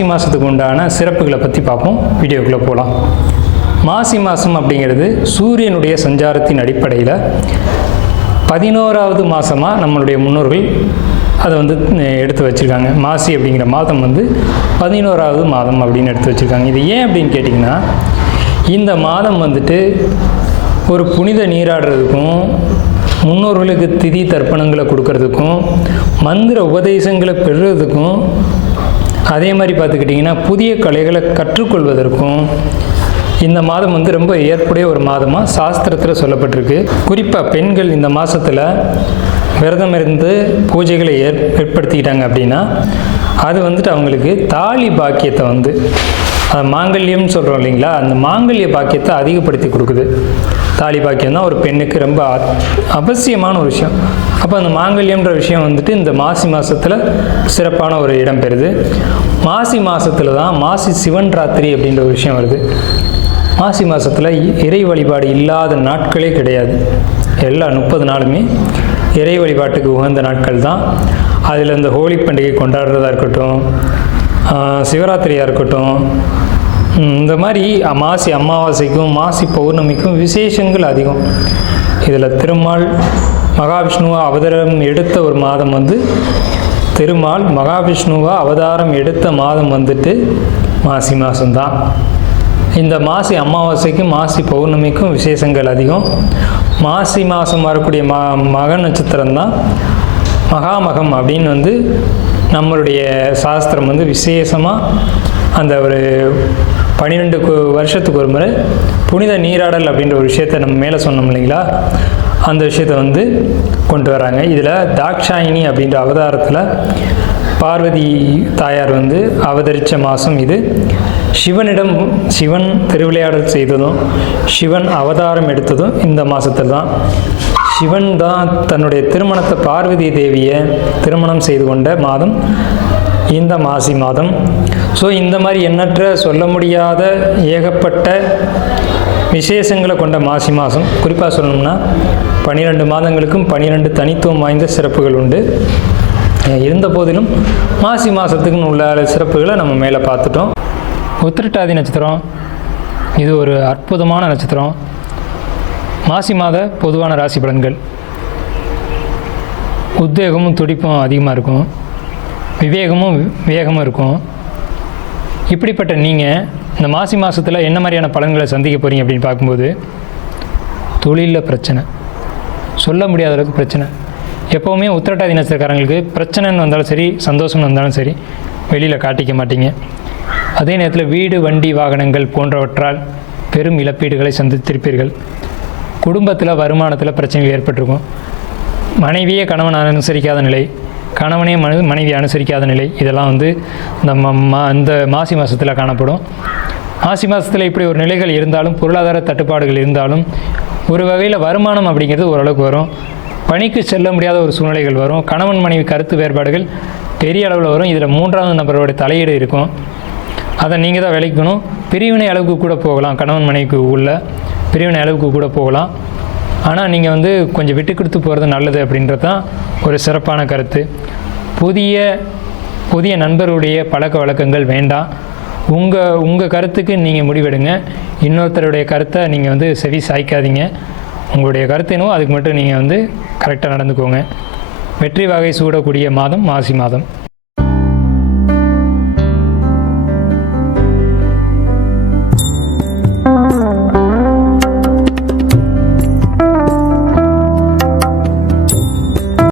மாசி மாதத்துக்கு உண்டான சிறப்புகளை பற்றி பார்ப்போம். வீடியோக்குள்ளே போகலாம் மாசி மாதம் அப்படிங்கிறது சூரியனுடைய சஞ்சாரத்தின் அடிப்படையில் பதினோராவது மாதமாக நம்மளுடைய முன்னோர்கள் அதை வந்து எடுத்து வச்சுருக்காங்க. மாசி அப்படிங்கிற மாதம் வந்து பதினோராவது மாதம் அப்படின்னு எடுத்து வச்சுருக்காங்க. இது ஏன் அப்படின்னு கேட்டிங்கன்னா இந்த மாதம் வந்துட்டு ஒரு புனித நீராடுறதுக்கும் முன்னோர்களுக்கு திதி தர்ப்பணங்களை கொடுக்கறதுக்கும் மந்திர உபதேசங்களை பெறுறதுக்கும் அதே மாதிரி பார்த்துக்கிட்டிங்கன்னா புதிய கலைகளை கற்றுக்கொள்வதற்கும் இந்த மாதம் வந்து ரொம்ப ஏற்புடைய ஒரு மாதமாக சாஸ்திரத்தில் சொல்லப்பட்டிருக்கு. குறிப்பாக பெண்கள் இந்த மாதத்தில் விரதம் இருந்து பூஜைகளை ஏற் ஏற்படுத்திக்கிட்டாங்க அப்படின்னா அது வந்துட்டு அவங்களுக்கு தாலி பாக்கியத்தை வந்து அது மாங்கல்யம்னு சொல்கிறோம் இல்லைங்களா? அந்த மாங்கல்ய பாக்கியத்தை அதிகப்படுத்தி கொடுக்குது. தாலி பாக்கியம் தான் ஒரு பெண்ணுக்கு ரொம்ப அவசியமான ஒரு விஷயம். அப்போ அந்த மாங்கல்யம்ன்ற விஷயம் வந்துட்டு இந்த மாசி மாதத்தில் சிறப்பான ஒரு இடம் பெறுது. மாசி மாதத்தில் தான் மாசி சிவன் ராத்திரி அப்படின்ற ஒரு விஷயம் வருது. மாசி மாதத்தில் இறை வழிபாடு இல்லாத நாட்களே கிடையாது. எல்லா முப்பது நாளுமே இறை வழிபாட்டுக்கு உகந்த நாட்கள் தான் அதில் இந்த ஹோலி பண்டிகை கொண்டாடுறதா இருக்கட்டும் சிவராத்திரியாக இருக்கட்டும் இந்த மாதிரி மாசி அமாவாசைக்கும் மாசி பௌர்ணமிக்கும் விசேஷங்கள் அதிகம். இதில் திருமால் மகாவிஷ்ணுவா அவதாரம் எடுத்த ஒரு மாதம் வந்து திருமால் மகாவிஷ்ணுவா அவதாரம் எடுத்த மாதம் வந்துட்டு மாசி மாதம்தான் இந்த மாசி அமாவாசைக்கும் மாசி பௌர்ணமிக்கும் விசேஷங்கள் அதிகம். மாசி மாதம் வரக்கூடிய ம மக நட்சத்திரம் தான் மகாமகம் அப்படின்னு வந்து நம்மளுடைய சாஸ்திரம் வந்து விசேஷமாக அந்த ஒரு பன்னிரெண்டு வருஷத்துக்கு ஒரு முறை புனித நீராடல் அப்படின்ற ஒரு விஷயத்தை நம்ம மேலே சொன்னோம் இல்லைங்களா? அந்த விஷயத்தை வந்து கொண்டு வராங்க. இதில் தாக்ஷாயினி அப்படின்ற அவதாரத்தில் பார்வதி தாயார் வந்து அவதரித்த மாதம் இது. சிவனிடம் சிவன் திருவிளையாடல் செய்ததும் சிவன் அவதாரம் எடுத்ததும் இந்த மாதத்தில் தான். சிவன் தான் தன்னுடைய திருமணத்தை பார்வதி தேவியை திருமணம் செய்து கொண்ட மாதம். இந்த மாசி மாதம் ஸோ இந்த மாதிரி எண்ணற்ற சொல்ல முடியாத ஏகப்பட்ட விசேஷங்களை கொண்ட மாசி மாதம் குறிப்பாக சொல்லணும்னா பன்னிரெண்டு மாதங்களுக்கும் பன்னிரெண்டு தனித்துவம் வாய்ந்த சிறப்புகள் உண்டு. இருந்த போதிலும் மாசி மாதத்துக்குன்னு உள்ள சிறப்புகளை நம்ம மேலே பார்த்துட்டோம். உத்திரட்டாதி நட்சத்திரம் இது ஒரு அற்புதமான நட்சத்திரம். மாசி மாத பொதுவான ராசி பலன்கள். உத்வேகமும் துடிப்பும் அதிகமாக இருக்கும். விவேகமும் வேகமும் இருக்கும். இப்படிப்பட்ட நீங்கள் இந்த மாசி மாதத்தில் என்ன மாதிரியான பலன்களை சந்திக்க போகிறீங்க அப்படின்னு பார்க்கும்போது தொழிலில் பிரச்சனை. சொல்ல முடியாத அளவுக்கு பிரச்சனை. எப்போவுமே உத்திரட்டாதி நட்சத்திரக்காரங்களுக்கு பிரச்சனைன்னு வந்தாலும் சரி சந்தோஷம்னு வந்தாலும் சரி வெளியில் காட்டிக்க மாட்டீங்க. அதே நேரத்தில் வீடு வண்டி வாகனங்கள் போன்றவற்றால் பெரும் இழப்பீடுகளை சந்தித்திருப்பீர்கள். குடும்பத்தில் வருமானத்தில் பிரச்சனைகள் ஏற்பட்டிருக்கும். மனைவியே கணவன் அனுசரிக்காத நிலை கணவனே மனு மனைவி அனுசரிக்காத நிலை இதெல்லாம் வந்து இந்த மா- இந்த மாசி மாதத்தில் காணப்படும். மாசி மாதத்தில் இப்படி ஒரு நிலைகள் இருந்தாலும் பொருளாதார தட்டுப்பாடுகள் இருந்தாலும் ஒரு வகையில் வருமானம் அப்படிங்கிறது ஓரளவுக்கு வரும். பணிக்கு செல்ல முடியாத ஒரு சூழ்நிலைகள் வரும். கணவன் மனைவி கருத்து வேறுபாடுகள் பெரிய அளவில் வரும். இதில் மூன்றாவது நபரோட தலையீடு இருக்கும். அதை நீங்கள் தான் விளைக்கணும். பிரிவினை அளவுக்கு கூட போகலாம். கணவன் மனைவிக்கு உள்ள பிரிவினை அளவுக்கு கூட போகலாம். ஆனால் நீங்கள் வந்து கொஞ்சம் விட்டு கொடுத்து போகிறது நல்லது அப்படின்றது தான் ஒரு சிறப்பான கருத்து. புதிய புதிய நண்பருடைய பழக்க வழக்கங்கள் வேண்டாம். உங்கள் உங்கள் கருத்துக்கு நீங்கள் முடிவெடுங்க. இன்னொருத்தருடைய கருத்தை நீங்கள் வந்து செவி சாய்க்காதீங்க. உங்களுடைய கருத்து என்னவோ அதுக்கு மட்டும் நீங்கள் வந்து கரெக்டாக நடந்துக்கோங்க. வெற்றி வகை சூடக்கூடிய மாதம் மாசி மாதம்.